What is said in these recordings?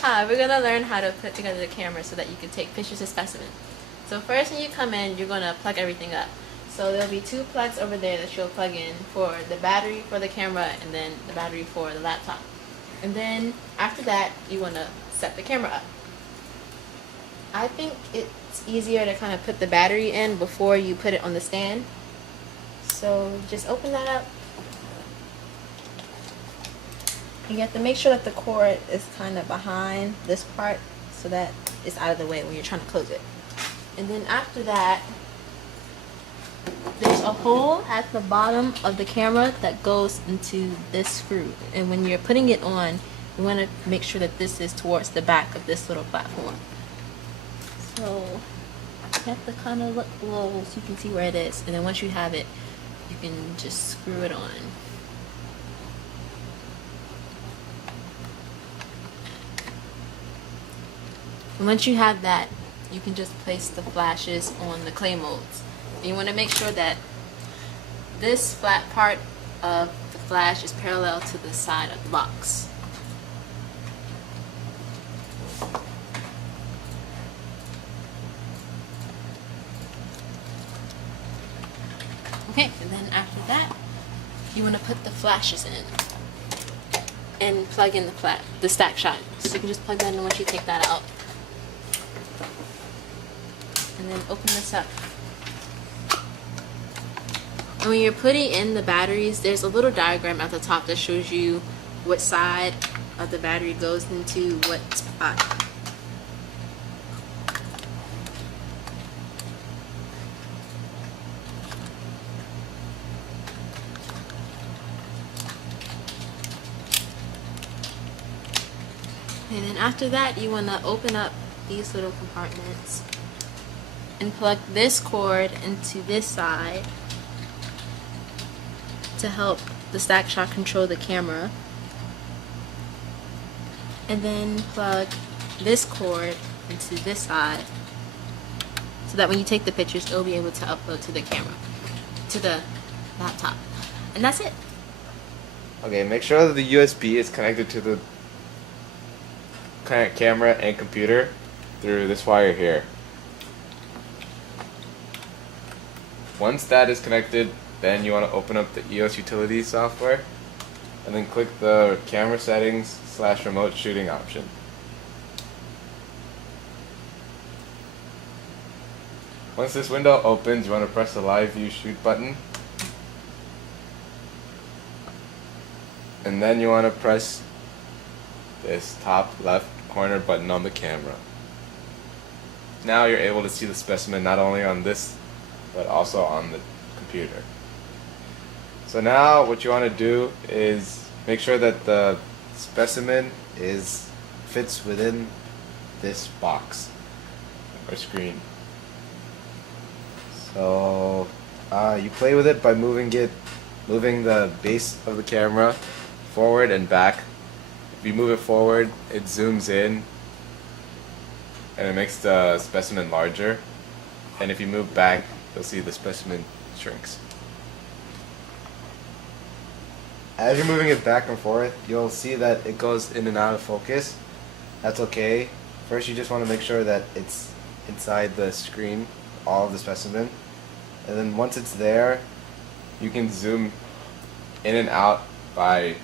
Hi, we're going to learn how to put together the camera so that you can take pictures of specimens. So first when you come in, you're going to plug everything up. So there'll be 2 plugs over there that you'll plug in for the battery for the camera and then the battery for the laptop. And then after that, you want to set the camera up. I think it's easier to kind of put the battery in before you put it on the stand. So just open that up. You have to make sure that the cord is kind of behind this part so that it's out of the way when you're trying to close it. And then after that, there's a hole at the bottom of the camera that goes into this screw. And when you're putting it on, you want to make sure that this is towards the back of this little platform. So you have to kind of look low so you can see where it is. And then once you have it, you can just screw it on. And once you have that, you can just place the flashes on the clay molds. And you want to make sure that this flat part of the flash is parallel to the side of the box. Okay, and then after that, you want to put the flashes in and plug in the stack shot. So you can just plug that in once you take that out. And then open this up. And when you're putting in the batteries, there's a little diagram at the top that shows you what side of the battery goes into what spot. And then after that, you want to open up these little compartments and plug this cord into this side to help the stack shot control the camera. And then plug this cord into this side so that when you take the pictures, it'll be able to upload to the camera, to the laptop. And that's it. Okay, make sure that the USB is connected to the camera and computer through this wire here. Once that is connected, then you want to open up the EOS Utilities software and then click the camera settings / remote shooting option. Once this window opens, you want to press the live view shoot button, and then you want to press this top left corner button on the camera. Now you're able to see the specimen not only on this but also on the computer. So now what you want to do is make sure that the specimen fits within this box or screen. So you play with it by moving the base of the camera forward and back. If you move it forward, it zooms in and it makes the specimen larger. And if you move back, you'll see the specimen shrinks. As you're moving it back and forth, you'll see that it goes in and out of focus. That's okay. First, you just want to make sure that it's inside the screen, all of the specimen. And then once it's there, you can zoom in and out by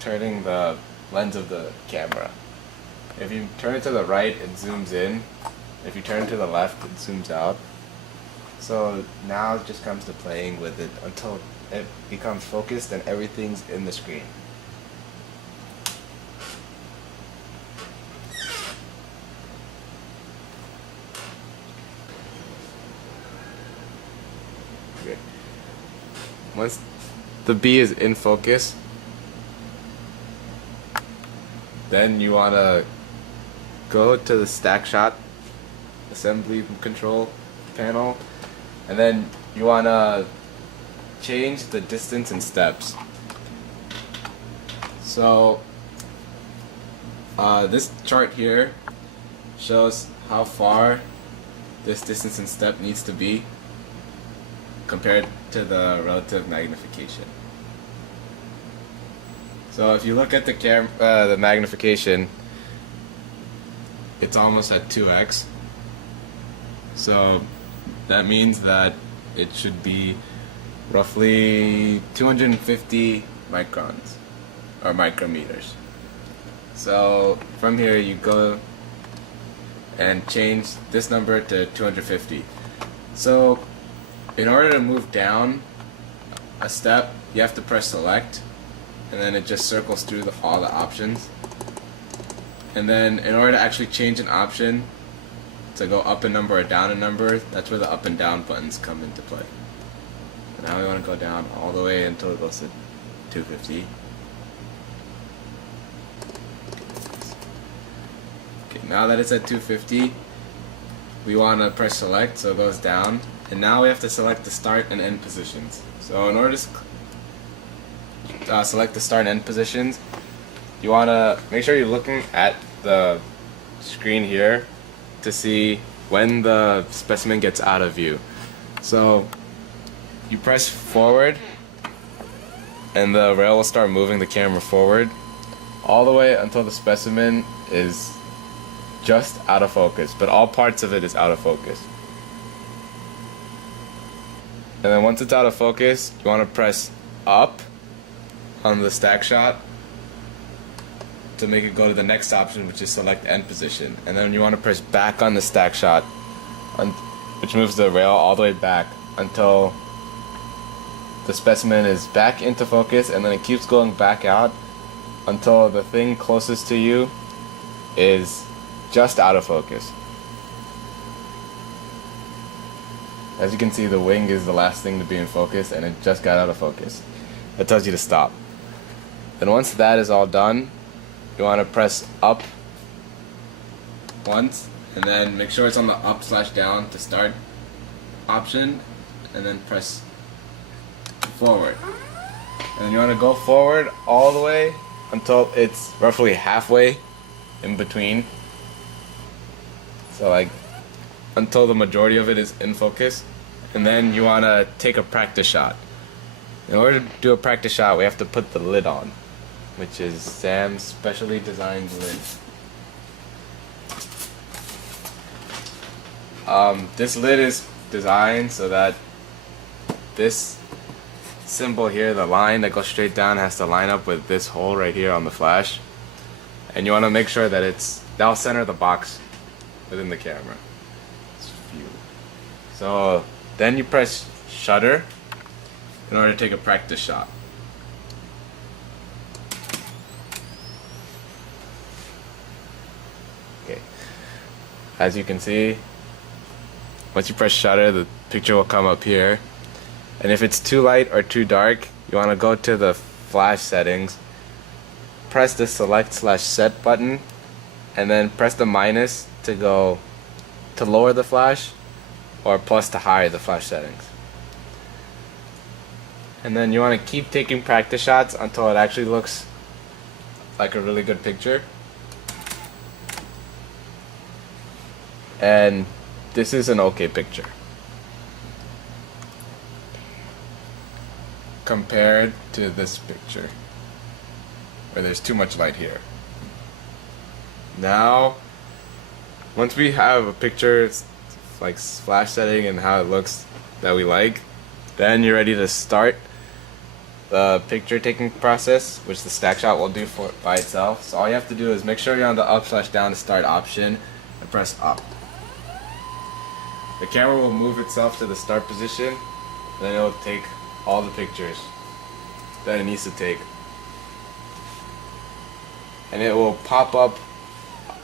turning the lens of the camera. If you turn it to the right, it zooms in. If you turn it to the left, it zooms out. So now it just comes to playing with it until it becomes focused and everything's in the screen. Okay. Once the bee is in focus, then you want to go to the stack shot assembly control panel, and then you want to change the distance and steps. So this chart here shows how far this distance and step needs to be compared to the relative magnification. So if you look at the magnification, it's almost at 2x. So that means that it should be roughly 250 microns or micrometers. So from here you go and change this number to 250. So in order to move down a step, you have to press select, and then it just circles through all the options. And then in order to actually change an option to go up a number or down a number, that's where the up and down buttons come into play. So now we want to go down all the way until it goes to 250. Okay, now that it's at 250, we want to press select so it goes down, and now we have to select the start and end positions. So in order to select the start and end positions, you want to make sure you're looking at the screen here to see when the specimen gets out of view. So you press forward and the rail will start moving the camera forward all the way until the specimen is just out of focus, but all parts of it is out of focus. And then once it's out of focus, you want to press up on the stack shot to make it go to the next option, which is select end position. And then you want to press back on the stack shot, which moves the rail all the way back until the specimen is back into focus, and then it keeps going back out until the thing closest to you is just out of focus. As you can see, the wing is the last thing to be in focus, and it just got out of focus. That tells you to stop. Then once that is all done, you want to press up once, and then make sure it's on the up/down to start option, and then press forward. And then you want to go forward all the way until it's roughly halfway in between. So like until the majority of it is in focus. And then you want to take a practice shot. In order to do a practice shot, we have to put the lid on, which is Sam's specially designed lid. This lid is designed so that this symbol here, the line that goes straight down, has to line up with this hole right here on the flash. And you want to make sure that that'll center the box within the camera. So then you press shutter in order to take a practice shot. Okay. As you can see, once you press shutter, the picture will come up here. And if it's too light or too dark, you want to go to the flash settings, press the select/set button, and then press the minus to go to lower the flash, or plus to higher the flash settings. And then you want to keep taking practice shots until it actually looks like a really good picture. And this is an okay picture compared to this picture where there's too much light here. Now, once we have a picture like flash setting and how it looks that we like, then you're ready to start the picture taking process, which the stack shot will do by itself. So all you have to do is make sure you're on the up/down to start option and press up. The camera will move itself to the start position, and then it will take all the pictures that it needs to take. And it will pop up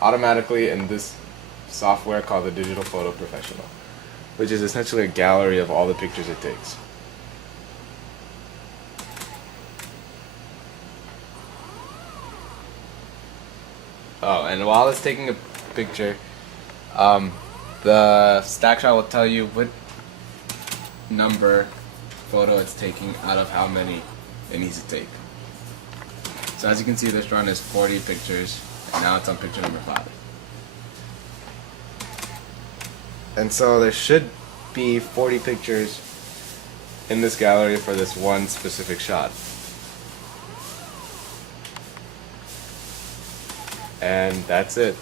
automatically in this software called the Digital Photo Professional, which is essentially a gallery of all the pictures it takes. Oh, and while it's taking a picture, the stack shot will tell you what number photo it's taking out of how many it needs to take. So as you can see, this run is 40 pictures, and now it's on picture number 5. And so there should be 40 pictures in this gallery for this one specific shot. And that's it.